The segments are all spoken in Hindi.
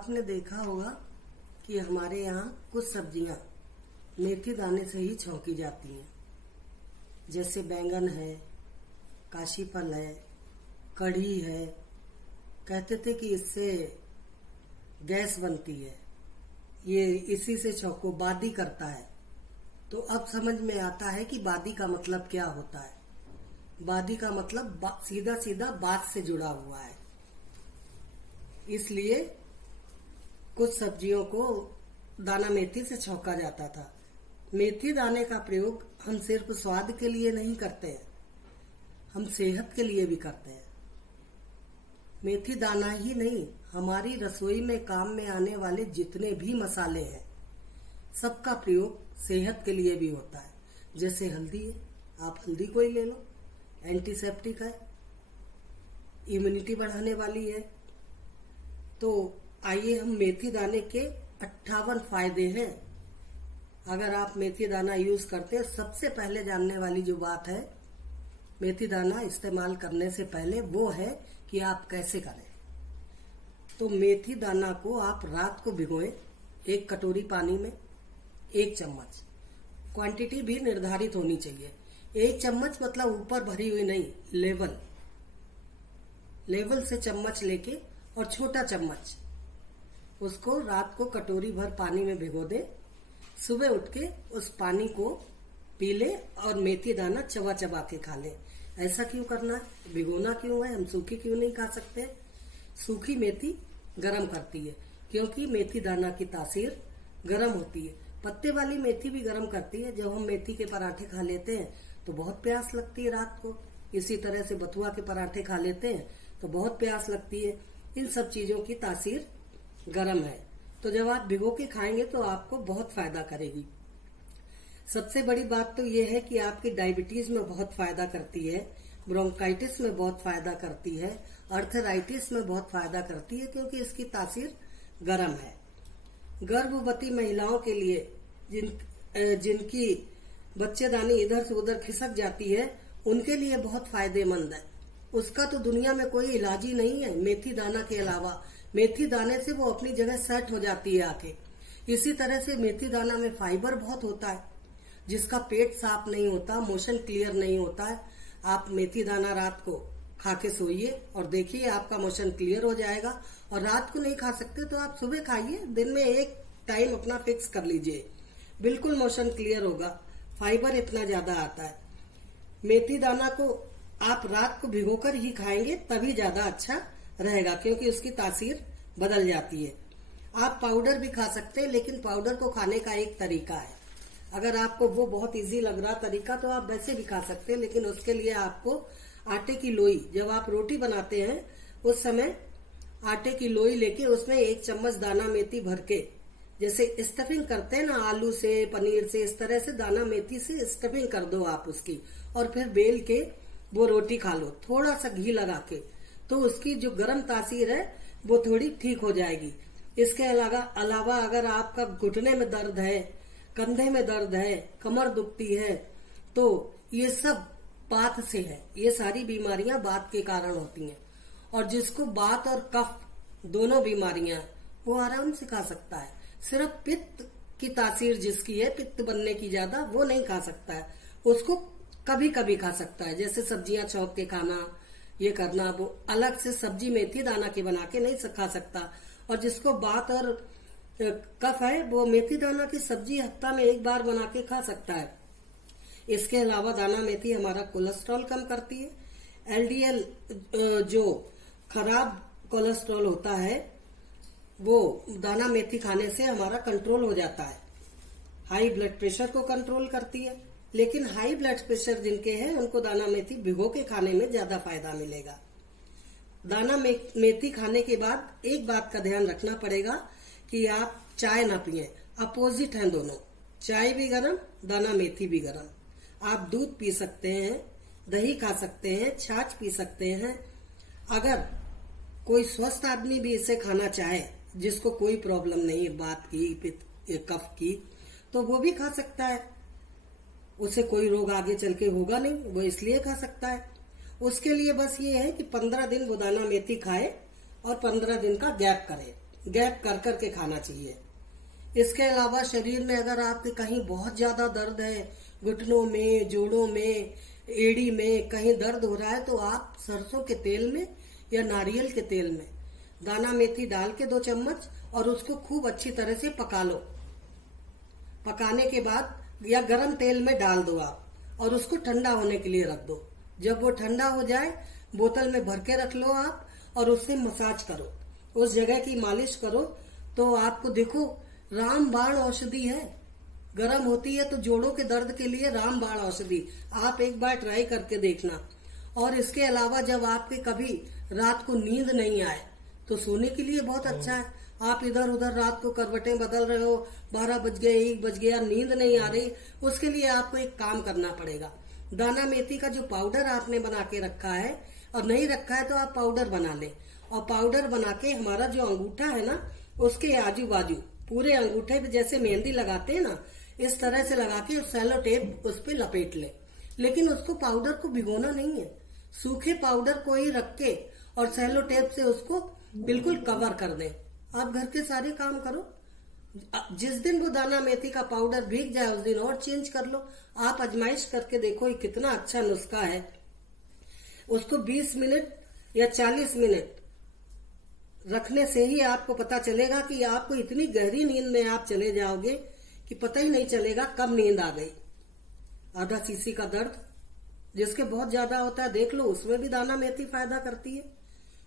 आपने देखा होगा कि हमारे यहाँ कुछ सब्जियां मेथी दाने से ही छौंकी जाती हैं। जैसे बैंगन है, काशी फल है, कढ़ी है। कहते थे कि इससे गैस बनती है, ये इसी से छौंको, बादी करता है। तो अब समझ में आता है कि बादी का मतलब क्या होता है। बादी का मतलब सीधा सीधा बात से जुड़ा हुआ है। इसलिए कुछ सब्जियों को दाना मेथी से छौंका जाता था। मेथी दाने का प्रयोग हम सिर्फ स्वाद के लिए नहीं करते हैं, हम सेहत के लिए भी करते हैं। मेथी दाना ही नहीं, हमारी रसोई में काम में आने वाले जितने भी मसाले हैं, सबका प्रयोग सेहत के लिए भी होता है। जैसे हल्दी है, आप हल्दी को ही ले लो, एंटीसेप्टिक है, इम्यूनिटी बढ़ाने वाली है। तो आइए हम मेथी दाने के 58 फायदे हैं। अगर आप मेथी दाना यूज करते हैं, सबसे पहले जानने वाली जो बात है मेथी दाना इस्तेमाल करने से पहले, वो है कि आप कैसे करें। तो मेथी दाना को आप रात को भिगोएं 1 कटोरी पानी में, 1 चम्मच। क्वांटिटी भी निर्धारित होनी चाहिए। 1 चम्मच मतलब ऊपर भरी हुई नहीं, लेवल से चम्मच लेके, और छोटा चम्मच उसको रात को कटोरी भर पानी में भिगो दे। सुबह उठ के उस पानी को पी ले और मेथी दाना चबा चबा के खा ले। ऐसा क्यों करना है, भिगोना क्यों है, हम सूखी क्यों नहीं खा सकते। सूखी मेथी गर्म करती है, क्योंकि मेथी दाना की तासीर गर्म होती है। पत्ते वाली मेथी भी गर्म करती है। जब हम मेथी के पराठे खा लेते हैं तो बहुत प्यास लगती है रात को। इसी तरह से बथुआ के पराठे खा लेते हैं तो बहुत प्यास लगती है। इन सब चीजों की तासीर गर्म है। तो जब आप भिगो के खाएंगे तो आपको बहुत फायदा करेगी। सबसे बड़ी बात तो ये है कि आपकी डायबिटीज में बहुत फायदा करती है, ब्रोंकाइटिस में बहुत फायदा करती है, अर्थराइटिस में बहुत फायदा करती है, क्योंकि इसकी तासीर गर्म है। गर्भवती महिलाओं के लिए जिनकी बच्चेदानी इधर से उधर खिसक जाती है, उनके लिए बहुत फायदेमंद है। उसका तो दुनिया में कोई इलाज ही नहीं है मेथी दाना के अलावा। मेथी दाने से वो अपनी जगह सेट हो जाती है आके। इसी तरह से मेथी दाना में फाइबर बहुत होता है। जिसका पेट साफ नहीं होता, मोशन क्लियर नहीं होता है, आप मेथी दाना रात को खा के सोइए और देखिए आपका मोशन क्लियर हो जाएगा। और रात को नहीं खा सकते तो आप सुबह खाइए, दिन में एक टाइम अपना फिक्स कर लीजिए, बिल्कुल मोशन क्लियर होगा। फाइबर इतना ज्यादा आता है। मेथी दाना को आप रात को भिगोकर ही खाएंगे तभी ज्यादा अच्छा रहेगा, क्योंकि उसकी तासीर बदल जाती है। आप पाउडर भी खा सकते हैं, लेकिन पाउडर को खाने का एक तरीका है। अगर आपको वो बहुत इजी लग रहा तरीका तो आप वैसे भी खा सकते हैं, लेकिन उसके लिए आपको आटे की लोई, जब आप रोटी बनाते हैं उस समय आटे की लोई लेके उसमें 1 चम्मच दाना मेथी भर के, जैसे स्टफिंग करते हैं ना आलू से, पनीर से, इस तरह से दाना मेथी से स्टफिंग कर दो आप उसकी, और फिर बेल के वो रोटी खा लो थोड़ा सा घी लगा के। तो उसकी जो गर्म तासीर है वो थोड़ी ठीक हो जाएगी। इसके अलावा अगर आपका घुटने में दर्द है, कंधे में दर्द है, कमर दुखती है, तो ये सब बात से है। ये सारी बीमारियां बात के कारण होती हैं। और जिसको बात और कफ दोनों बीमारियां, वो आराम से खा सकता है। सिर्फ पित्त की तासीर जिसकी है, पित्त बनने की ज्यादा, वो नहीं खा सकता है। उसको कभी कभी खा सकता है, जैसे सब्जियां छौंक के खाना, ये करना। वो अलग से सब्जी मेथी दाना के बना के नहीं खा सकता। और जिसको बात और कफ है, वो मेथी दाना की सब्जी हफ्ता में 1 बार बना के खा सकता है। इसके अलावा दाना मेथी हमारा कोलेस्ट्रॉल कम करती है। LDL जो खराब कोलेस्ट्रॉल होता है, वो दाना मेथी खाने से हमारा कंट्रोल हो जाता है। हाई ब्लड प्रेशर को कंट्रोल करती है। लेकिन हाई ब्लड प्रेशर जिनके हैं, उनको दाना मेथी भिगो के खाने में ज्यादा फायदा मिलेगा। दाना मेथी खाने के बाद एक बात का ध्यान रखना पड़ेगा कि आप चाय ना पिए। अपोजिट हैं दोनों, चाय भी गरम, दाना मेथी भी गरम। आप दूध पी सकते हैं, दही खा सकते हैं, छाछ पी सकते हैं। अगर कोई स्वस्थ आदमी भी इसे खाना चाहे, जिसको कोई प्रॉब्लम नहीं है बात की, पित्त, कफ की, तो वो भी खा सकता है। उसे कोई रोग आगे चल के होगा नहीं, वो इसलिए खा सकता है। उसके लिए बस ये है कि 15 दिन वो दाना मेथी खाए और 15 दिन का गैप करे। गैप कर करके खाना चाहिए। इसके अलावा शरीर में अगर आपके कहीं बहुत ज्यादा दर्द है, घुटनों में, जोड़ों में, एड़ी में कहीं दर्द हो रहा है, तो आप सरसों के तेल में या नारियल के तेल में दाना मेथी डाल के 2 चम्मच और उसको खूब अच्छी तरह से पका लो। पकाने के बाद या गरम तेल में डाल दो आप और उसको ठंडा होने के लिए रख दो। जब वो ठंडा हो जाए बोतल में भर के रख लो आप और उससे मसाज करो, उस जगह की मालिश करो, तो आपको देखो रामबाण औषधि है। गर्म होती है तो जोड़ों के दर्द के लिए रामबाण औषधि, आप एक बार ट्राई करके देखना। और इसके अलावा जब आपके कभी रात को नींद नहीं आए तो सोने के लिए बहुत अच्छा है। आप इधर उधर रात को करवटें बदल रहे हो, 12 बज गए, 1 बज गया, नींद नहीं आ रही, उसके लिए आपको एक काम करना पड़ेगा। दाना मेथी का जो पाउडर आपने बना के रखा है और नहीं रखा है तो आप पाउडर बना लें, और पाउडर बना के हमारा जो अंगूठा है ना उसके आजू बाजू पूरे अंगूठे पे जैसे मेहंदी लगाते हैं ना, इस तरह से लगा के सेलो टेप उस पे लपेट ले। लेकिन उसको पाउडर को भिगोना नहीं है, सूखे पाउडर को ही रख के और सेलो टेप से उसको बिल्कुल कवर कर दें। आप घर के सारे काम करो, जिस दिन वो दाना मेथी का पाउडर भीग जाए उस दिन और चेंज कर लो। आप आजमाइश करके देखो, ये कितना अच्छा नुस्खा है। उसको 20 मिनट या 40 मिनट रखने से ही आपको पता चलेगा कि आपको इतनी गहरी नींद में आप चले जाओगे कि पता ही नहीं चलेगा कब नींद आ गई। आधा सीसी का दर्द जिसके बहुत ज्यादा होता है देख लो, उसमें भी दाना मेथी फायदा करती है।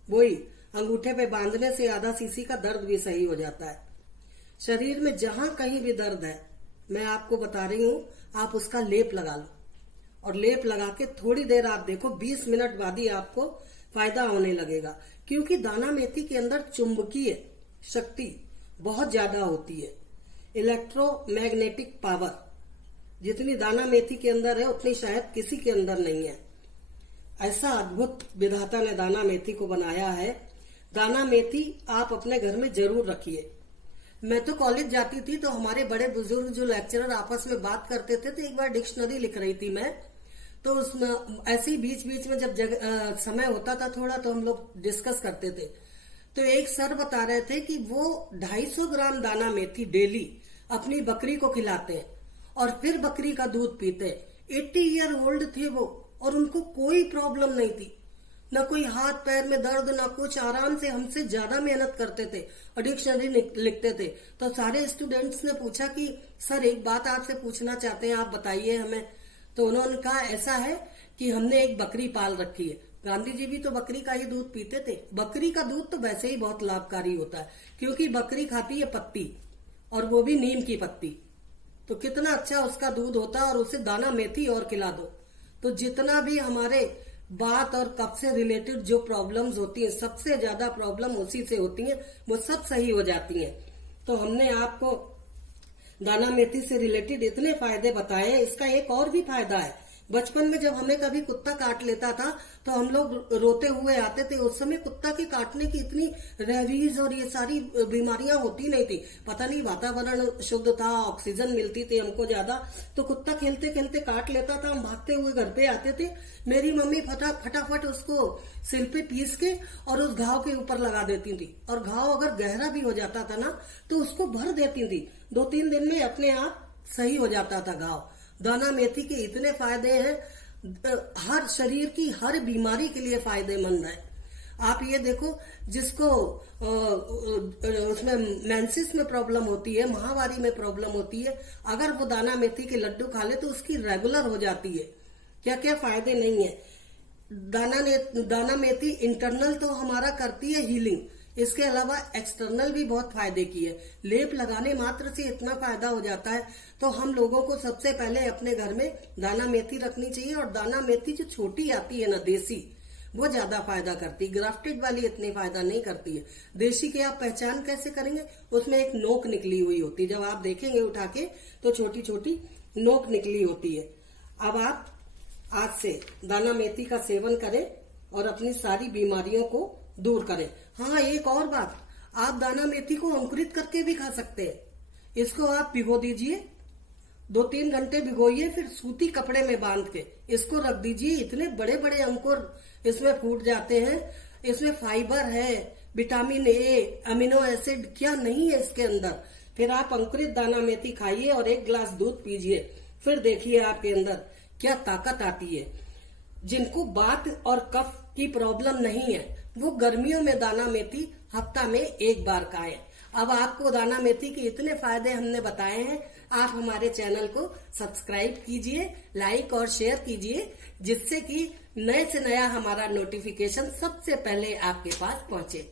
वही अंगूठे पे बांधने से आधा सीसी का दर्द भी सही हो जाता है। शरीर में जहां कहीं भी दर्द है, मैं आपको बता रही हूं, आप उसका लेप लगा लो और लेप लगा के थोड़ी देर आप देखो, 20 मिनट बाद ही आपको फायदा होने लगेगा। क्योंकि दाना मेथी के अंदर चुंबकीय शक्ति बहुत ज्यादा होती है, इलेक्ट्रोमैग्नेटिक पावर जितनी दाना मेथी के अंदर है उतनी शायद किसी के अंदर नहीं है। ऐसा अद्भुत विधाता ने दाना मेथी को बनाया है। दाना मेथी आप अपने घर में जरूर रखिए। मैं तो कॉलेज जाती थी तो हमारे बड़े बुजुर्ग जो लेक्चरर आपस में बात करते थे, तो एक बार डिक्शनरी लिख रही थी मैं, तो उसमें ऐसे ही बीच बीच में जब समय होता था थोड़ा तो हम लोग डिस्कस करते थे। तो एक सर बता रहे थे कि वो 250 ग्राम दाना मेथी डेली अपनी बकरी को खिलाते हैं और फिर बकरी का दूध पीते। 80 ईयर ओल्ड थे वो और उनको कोई प्रॉब्लम नहीं थी, न कोई हाथ पैर में दर्द न कुछ, आराम से हमसे ज्यादा मेहनत करते थे और डिक्शनरी लिखते थे। तो सारे स्टूडेंट्स ने पूछा कि सर एक बात आपसे पूछना चाहते हैं, आप बताइए हमें। तो उन्होंने कहा ऐसा है कि हमने एक बकरी पाल रखी है। गांधी जी भी तो बकरी का ही दूध पीते थे। बकरी का दूध तो वैसे ही बहुत लाभकारी होता है, क्योंकि बकरी खाती है पत्ती, और वो भी नीम की पत्ती। तो कितना अच्छा उसका दूध होता है, और उसे दाना मेथी और खिला दो तो जितना भी हमारे बात और कफ से रिलेटेड जो प्रॉब्लम्स होती है, सबसे ज्यादा प्रॉब्लम उसी से होती है, वो सब सही हो जाती है। तो हमने आपको दाना मेथी से रिलेटेड इतने फायदे बताए। इसका एक और भी फायदा है, बचपन में जब हमें कभी कुत्ता काट लेता था तो हम लोग रोते हुए आते थे। उस समय कुत्ता के काटने की इतनी रेबीज और ये सारी बीमारियां होती नहीं थी, पता नहीं वातावरण शुद्ध था, ऑक्सीजन मिलती थी हमको ज्यादा। तो कुत्ता खेलते खेलते काट लेता था, हम भागते हुए घर पे आते थे। मेरी मम्मी फटाफट उसको सिल पे पीस के और उस घाव के ऊपर लगा देती थी, और घाव अगर गहरा भी हो जाता था ना तो उसको भर देती थी। 2-3 दिन में अपने आप सही हो जाता था घाव। दाना मेथी के इतने फायदे हैं, हर शरीर की हर बीमारी के लिए फायदेमंद है। आप ये देखो, जिसको उसमें मेंसेस में प्रॉब्लम होती है, माहवारी में प्रॉब्लम होती है, अगर वो दाना मेथी के लड्डू खा ले तो उसकी रेगुलर हो जाती है। क्या क्या फायदे नहीं है। दाना मेथी इंटरनल तो हमारा करती है हीलिंग, इसके अलावा एक्सटर्नल भी बहुत फायदे की है। लेप लगाने मात्र से इतना फायदा हो जाता है। तो हम लोगों को सबसे पहले अपने घर में दाना मेथी रखनी चाहिए। और दाना मेथी जो छोटी आती है ना देसी, वो ज्यादा फायदा करती है, ग्राफ्टेड वाली इतनी फायदा नहीं करती है। देशी की आप पहचान कैसे करेंगे, उसमें एक नोक निकली हुई होती है, जब आप देखेंगे उठा के तो छोटी छोटी नोक निकली होती है। अब आप आज से दाना मेथी का सेवन करें और अपनी सारी बीमारियों को दूर करें। हाँ, एक और बात, आप दाना मेथी को अंकुरित करके भी खा सकते हैं। इसको आप भिगो दीजिए, 2-3 घंटे भिगोइए, फिर सूती कपड़े में बांध के इसको रख दीजिए। इतने बड़े बड़े अंकुर इसमें फूट जाते हैं। इसमें फाइबर है, विटामिन ए, अमीनो एसिड क्या नहीं है इसके अंदर। फिर आप अंकुरित दाना मेथी खाइए और 1 गिलास दूध पीजिए, फिर देखिए आपके अंदर क्या ताकत आती है। जिनको बात और कफ की प्रॉब्लम नहीं है वो गर्मियों में दाना मेथी हफ्ता में 1 बार खाएं। अब आपको दाना मेथी के इतने फायदे हमने बताए हैं, आप हमारे चैनल को सब्सक्राइब कीजिए, लाइक और शेयर कीजिए, जिससे कि नए से नया हमारा नोटिफिकेशन सबसे पहले आपके पास पहुंचे।